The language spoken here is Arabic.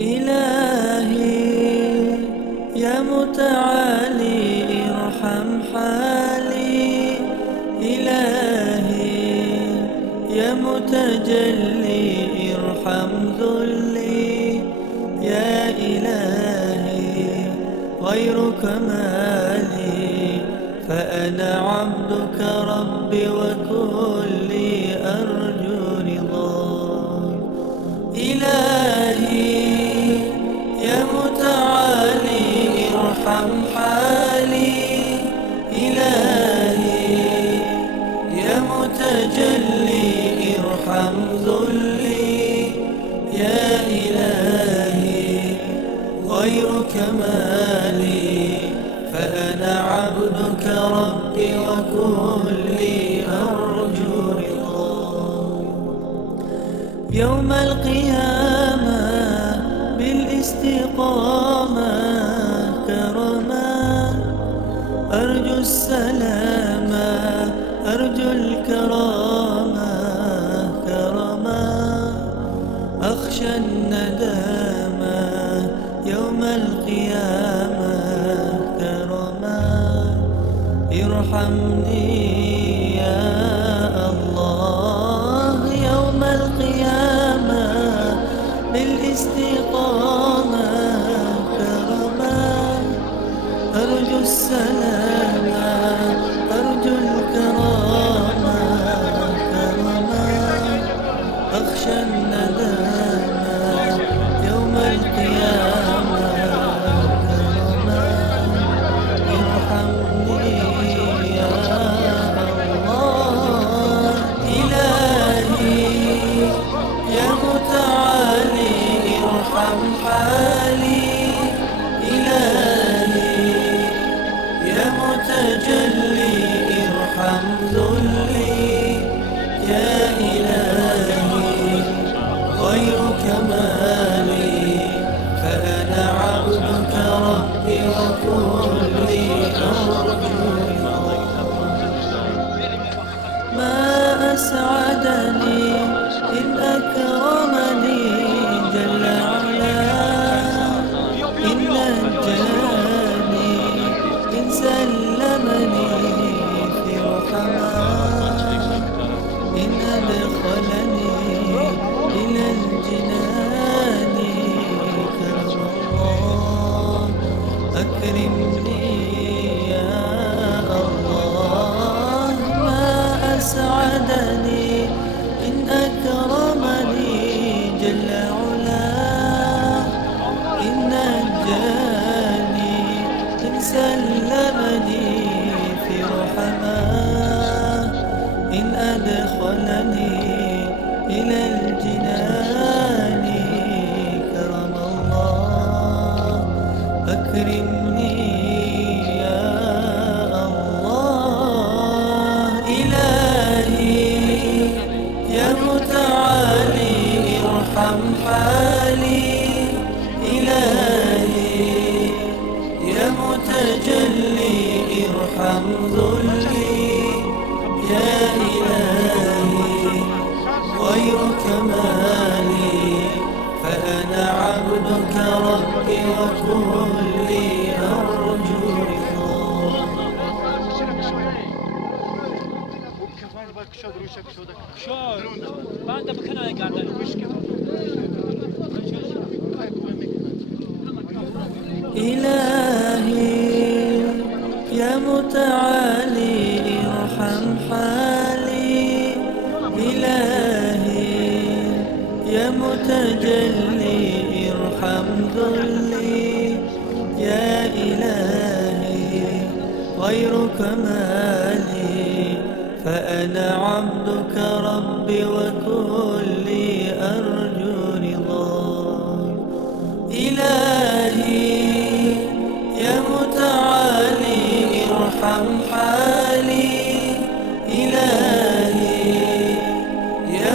إلهي يا متعالي ارحم حالي. إلهي يا متجلي ارحم ذلي. يا إلهي غيرك مالي، فأنا عبدك ربي وكلي أرجو رضاك. إلهي يا متعالي ارحم حالي. إلهي يا متجلي ارحم ذلي. يا إلهي غيرك مالي، فأنا عبدك ربي وكلي أرجو رضاك. يوم القيامة بالاستقامة كرما أرجو السلامة، أرجو الكرامة كرما. أخشى الندامة يوم القيامة كرما. ارحمني يا الله يوم القيامة بالاستقامة كرما. أرجو السلامة، أرجو الكرامة كرما. أخشى الندامة يوم القيامة كرما. ارحمني يا الله. إلهي يا متعالي ارحم حالي. إلهي يا متجلي ارحم ذلي. يا إلهي غيرك مالي، فأنا عبدك ربي وكلي أرجو رضاك. ما أسعدني إن أكرمني جل علاه. إن نجاني إن سلمني في رحماه. إن أدخلني إلى الجنان كرم الله. أكرمني يا الله. ما أسعدني إن أكرمني جل علاه. إن نجاني إن سلمني في رحماه. إن أدخلني إلى الجنان كرم الله. أكرمني يا الله. إلهي يا متعالي ارحم حالي. إلهي يا متجلي ارحم ذلي. يا إلهي غيرك مالي، فأنا عبدك ربي وكلي أرجو رضاك. إلهي يا متعالي ارحم حالي. إلهي يا متجلي ارحم ذلي. يا إلهي غيرك مالي، فأنا عبدك ربي وكلي